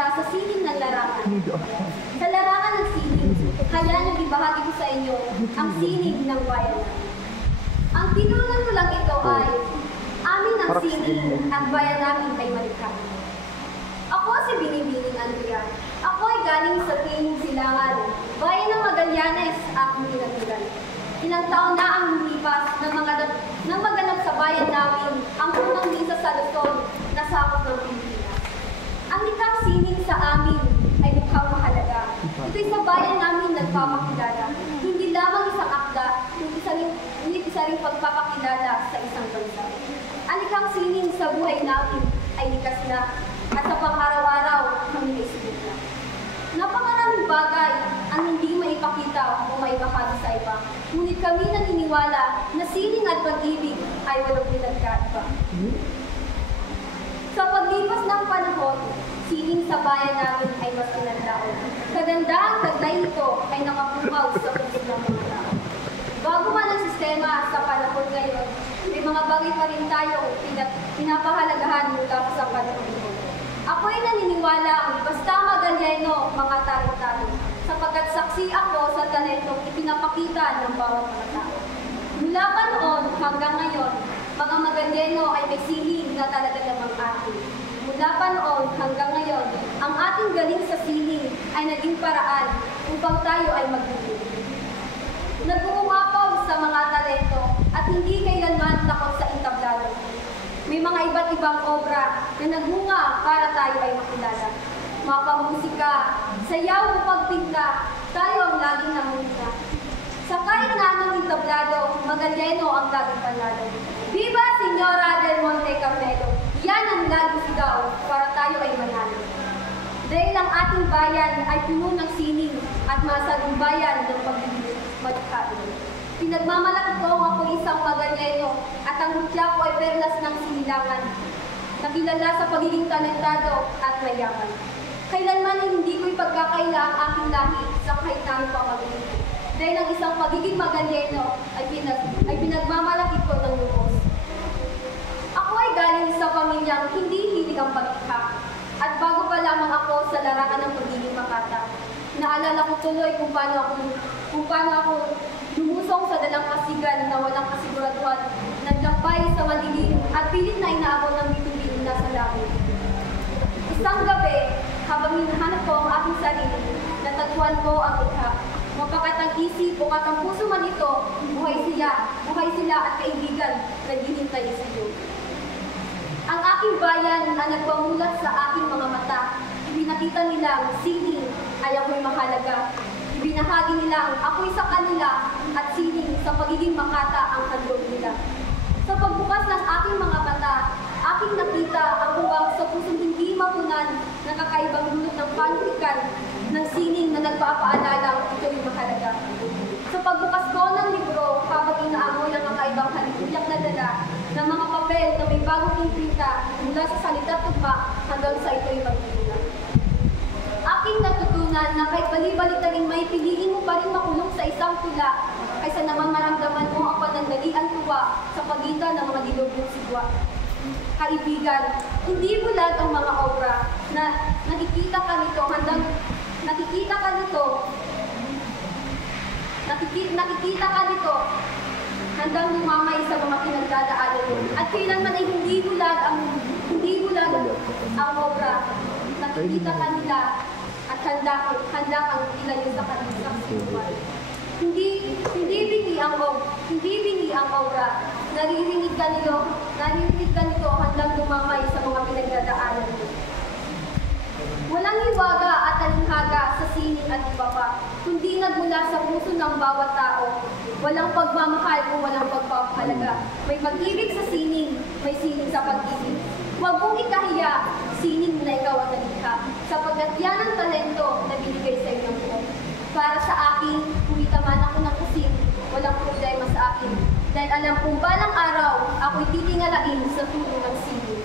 mula sa sining ng larangan. Sa larangan ng sining, kaya nag-ibahagi ko sa inyo ang sining ng bayan. Ang tinunan ko lang ito ay, amin ang sining at bayan namin ay malikha. Ako si Binibining Andrea. Ako ay galing sa Tining Silangan, bayan ng Magallanes at Minatilan. Ilang taon na ang lumipas nang maganap sa bayan namin ang unang misa sa Luzon na sakop ng Pilipinas. Ang likhang sining sa amin ay mukhang mahalaga. Ito'y sa bayan namin nagpapakilala. Hindi lamang isang akda, ngunit isa ring pagpapakilala sa isang bansa. Ang likhang sining sa buhay namin ay likas na at sa pang-araw-araw kami ay sigit na. Napakaraming bagay ang hindi maipakita o maibahagi sa iba. Ngunit kami naniniwala na sining at pag-ibig ay walang pinagkaiba. Sa paglipas ng panahon, sining sa bayan namin ay mas pinaglaon. Kagandaang taglay nito ay nakapukaw sa puso ng mga tao. Bago man ang sistema sa panahon ngayon, may mga bagay pa rin tayo pinapahalagahan mula sa panahon ito. Ako ay naniniwala, basta Magalleno, mga talo-talo, sapagkat saksi ako sa talentong ipinapakita ng bawat mga tao. Mula pa noon hanggang ngayon, mga Magalleno ay may sining na talaga namang atin. Mula pa noon hanggang ngayon, ang ating galing sa sining ay naging paraan upang tayo ay magtutulungan. Nag-uumapaw sa mga talento at hindi kailanman takot sa entablado. May mga iba't ibang obra na nagbunga para tayo ay makilala. Mapamusika, sayaw o pagpinta, tayo ang laging namumuna. Sa kahit na anong entablado, Magalleno ang laging panalo. Viva Señora del Monte Carmelo! Yan ang laging sigaw para tayo ay manalo. Dahil ang ating bayan ay puno ng sining at masalumbayan ng pagiging magkain. Pinagmamalaki ko ako isang Magalleno at ang mutya ko ay perlas ng sinilangan, nakilala sa pagiging talentado at mayaman. Kailanman ay hindi ko ipagkakaila ang aking lahi sa kahit na pamamagitan. Dahil ang isang pagiging Magalleno ay pinagmamalaki ko ng lubos. Ako ay galing sa pamilyang hindi hilig ang pagkika. At bago pa lamang ako sa larangan ng pagiging makata, naalala ko tuloy kung paano ako lumusong sa dalang kasigan na walang kasiguraduhan, naglakbay sa madilim at pilit na inaabot ng bituin na sa langit. Isang gabi, habang hinahanap ko ang aking sarili, natagpuan ko ang likha. Mapakatang isip o katang puso man ito, buhay sila at kaibigan na hinintay sa iyo. Ang aking bayan na nagpamulat sa aking mga mata, ibinakita nilang sining ay ako'y mahalaga. Ibinahagi nilang ako'y sa kanila at sining sa pagiging makata ang handog nila. Sa pagbukas ng aking mga mata, aking nakita ang huwag sa pusong hindi mapunan ng kakaibang dulot ng panitikan ng sining na nagpapaalala ito'y mahalaga. Sa pagbukas ko ng libro, habang inaamoy ang kakaibang halikuyak na dala ng mga papel na may bagong imprinta mula sa salita tugma hanggang sa ito'y magtutulak. Aking natutunan na kahit bali-balik na rin may piliin mo pa rin makulong sa isang tula kaysa naman maramdaman mo ang panandalian tuwa sa pagitan ng mga dilubyong sigwa. Kaibigan, hindi bulag ang mga obra na nakikita ka nito handang lumamay sa mga pinagdadaanan mo. At kailanman ay hindi bulag ang obra. Nakikita ka nila at handa kang ilayo sa kanilang sinuwan. Hindi bingi ang obra. Naririnig ka nito handang lumamay sa mga pinagdadaanan mo. Walang hiwaga at talinghaga sa sining at iba pa, kundi nagmula sa puso ng bawat tao. Walang pagmamahal o walang pagpapahalaga. May pag-ibig sa sining, may sining sa pag-ibig. Huwag mong ikahiya, sining na ikaw ang nalikha, sapagkat yan ang talento na binigay sa iyong Diyos. Para sa akin, kumita man ako ng kusing, walang problema sa akin. Dahil alam kong balang araw, ako'y titingalain sa tulong ng sining.